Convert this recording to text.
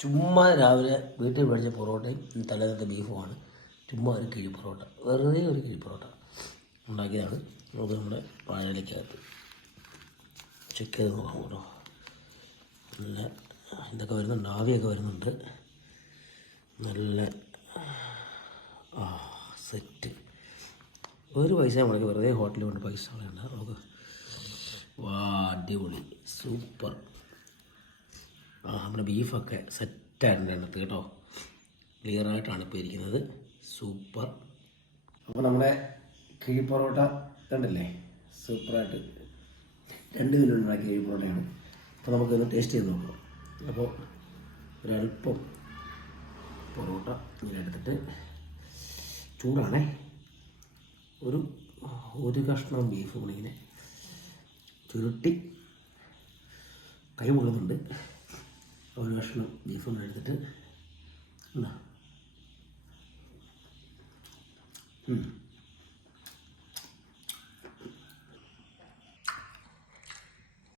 ചുമ്മാ രാവിലെ വീട്ടിൽ മേടിച്ച പൊറോട്ടയും തലേന്നത്തെ ബീഫുമാണ്. ചുമ്മാ ഒരു കിഴി പൊറോട്ട, വെറുതെ ഒരു കിഴി പൊറോട്ട ഉണ്ടാക്കിയതാണ്. നമുക്ക് നമ്മുടെ വാഴയിലേക്കകത്ത് ചെക്ക് ചെയ്ത് നോക്കാം കേട്ടോ. നല്ല ഇതൊക്കെ വരുന്നുണ്ട്, ആവിയൊക്കെ വരുന്നുണ്ട്. നല്ല സെറ്റ്. ഒരു പൈസ നമ്മൾക്ക് വെറുതെ ഹോട്ടലിൽ കൊണ്ട് പൈസ കളയണ്ട. നമുക്ക് അടിപൊളി സൂപ്പർ. നമ്മുടെ ബീഫൊക്കെ സെറ്റായിട്ടുണ്ട് അതിനകത്ത് കേട്ടോ. ക്ലിയറായിട്ടാണ് ഇപ്പോൾ ഇരിക്കുന്നത്. സൂപ്പർ. അപ്പോൾ നമ്മുടെ കിഴി പൊറോട്ട കണ്ടില്ലേ, സൂപ്പറായിട്ട് 2 കിലോ ഉണ്ടാക്കിയ കിഴി പൊറോട്ടയാണ്. അപ്പോൾ നമുക്കൊന്ന് ടേസ്റ്റ് ചെയ്ത് നോക്കാം. അപ്പോൾ ഒരല്പം പൊറോട്ട ഇങ്ങനെ എടുത്തിട്ട്, ചൂടാണേ, ഒരു കഷ്ണം ബീഫ് കൂടിങ്ങനെ ചുരുട്ടി, കൈ കൊള്ളുന്നുണ്ട്. ഒരു കഷ്ണം ബീഫ് കൂടെ എടുത്തിട്ട്